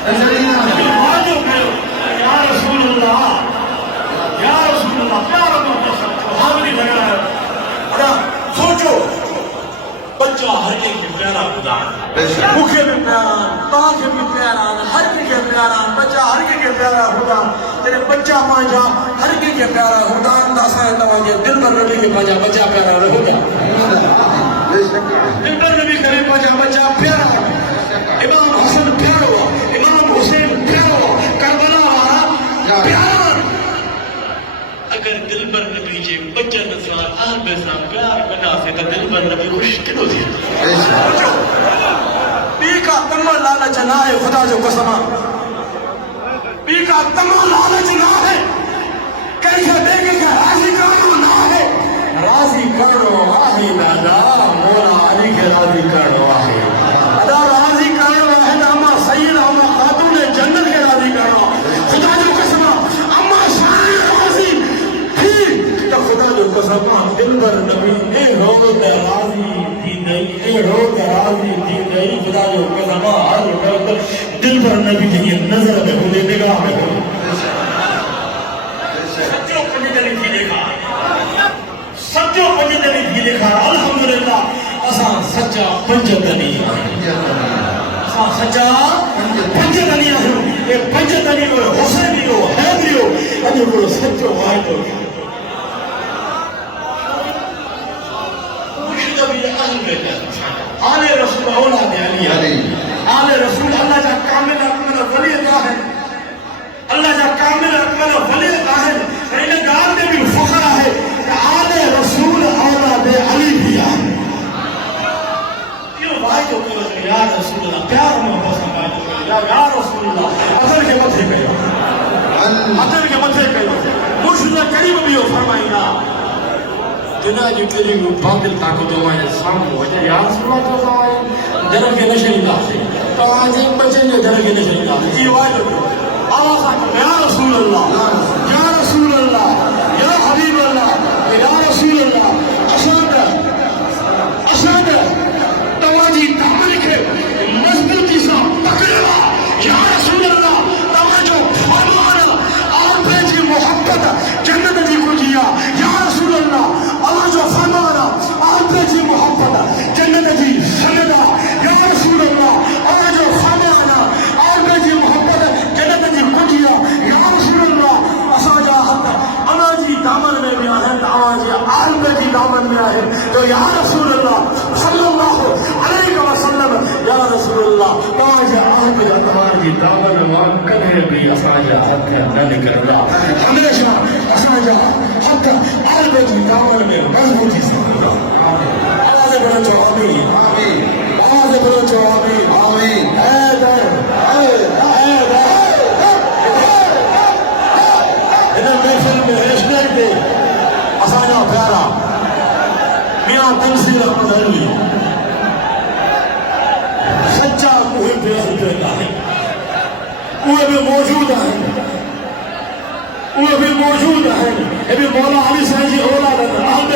یا رسول اللہ پیار حاضری لگ رہا ہے. سوچو بچہ ہر ایک کے پیارا خدا بھوکے بھی پیارا تاکہ بھی پیارا ہر کے پیارا بچہ ہر کے پیارا خدا تیرے بچہ مانجا ہر کے پیارا خدا انداسا ہے تواجہ دل پر نبی کے مانجا بچہ پیارا رہوگا دل پر نبی کرے مانجا بچہ پیارا. امام حسن پیارا ہوا, امام حسین پیارا ہوا, کربلا والا پیارا. اگر دل پر نبی جے بچہ نسوار آل بیسا پیار بنا سے تو دل پر نبی خوش کنو دیا. پی کا تمہ لالچ نہ ہے خدا جو قسمہ, پی کا تمہ لالچ نہ ہے کیسے دیکھے کہ راضی کرنو نہ ہے. راضی کرنو آہی دادا مولا علی کے راضی کرنو آہی ادا راضی کرنو ہے اما سید اما خاتون جنت کے راضی کرنو خدا جو قسمہ اما شان راضی تھی تو خدا جو قسمہ دل پر نبی اے روز راضی تھی نہیں اے روز راضی تھی نہیں خدا جو قسمہ ہر روز دل پر نبی جی نظر میں ہو نگاہ میں ہو سچو پنجتنی تھی دیکھا سچو پنجتنی تھی دیکھا. الحمدللہ اساں سچا پنجتنی اساں سچا پنجتنی آہوں. اے پنجتنی ہو حسینی ہو حیدری ہو اجو کو سچو واحد ہو مشتبی اہل بیت آل رسول اولاد علی آل رسول اللہ جا کامل اکمل ولی ہے اللہ جا کامل اکمل ولی ہے. انہیں گال میں بھی فخر ہے کہ آل رسول اولاد علی بھی ہے. یہ واحد ہو کہ یا رسول اللہ پیار میں حسن باید یا رسول اللہ اثر کے متھے کہو اثر کے متھے کہو مشہور کریم بھی ہو فرمائینا جنا جو تیری باطل طاقت ہمارے سامنے وجہ یا رسول اللہ تو آئے در کے نشری داخل تو آج ایک بچے نے در کے نشری داخل. یہ واحد ہو آواز آتا یا رسول اللہ یا رسول اللہ یا حبیب اللہ یا رسول اللہ اشاد تواجی تعمل کے مضبوطی سا پکڑوا یا رسول اللہ تواجو فرمانا آپ جی محبت جنت جی کو جیا یا رسول اللہ اللہ جو فرمانا آپ جی محبت جنت جی سندا یا رسول اللہ اللہ جو فرمانا آپ جی محبت جنت جی کو جیا یا رسول اللہ اساجا حق انا جی دامن میں بھی آہن آواز آل جی دامن میں آہن تو یا رسول اللہ صلی اللہ علیہ وسلم یا رسول اللہ پانچ آہن جا تمہار جی دامن وان کدھے بھی اساجا حق نہ نکرنا ہمیشہ اساجا حق آل جی دامن میں مضبوطی سے آواز بڑا چو آمین آواز بڑا چو آمین آمین اے در انہیں محفل میں ریشنر کے اسانا پیارا میاں تنسیر احمد علوی سچا کوئی پیاسل پیدا ہے وہ بھی موجود ہے وہ بھی موجود ہے. یہ بھی مولا علی صاحب جی اولاد ہے احمد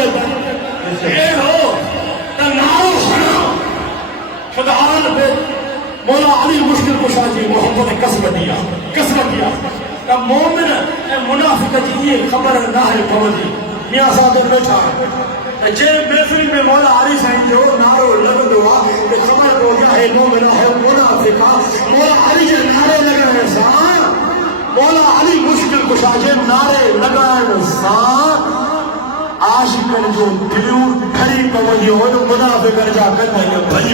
اے ہو نارو سنا خداوند پہ مولا علی مشکل کشا جی محبت قسمت دیا مومن منافق جی یہ خبر نہ ہے پوجی میاں صاحب بیٹھا جے محفل میں مولا علی صاحب جو نارو لگ دعا کہ خبر ہو گیا ہے مومن ہے منافق مولا علی جے نعرے لگانے سا مولا علی مشکل کشا جے نعرے لگانے سا عاشقن جو دلیوں کھڑی پوجی ہو منافق جا کر بھائی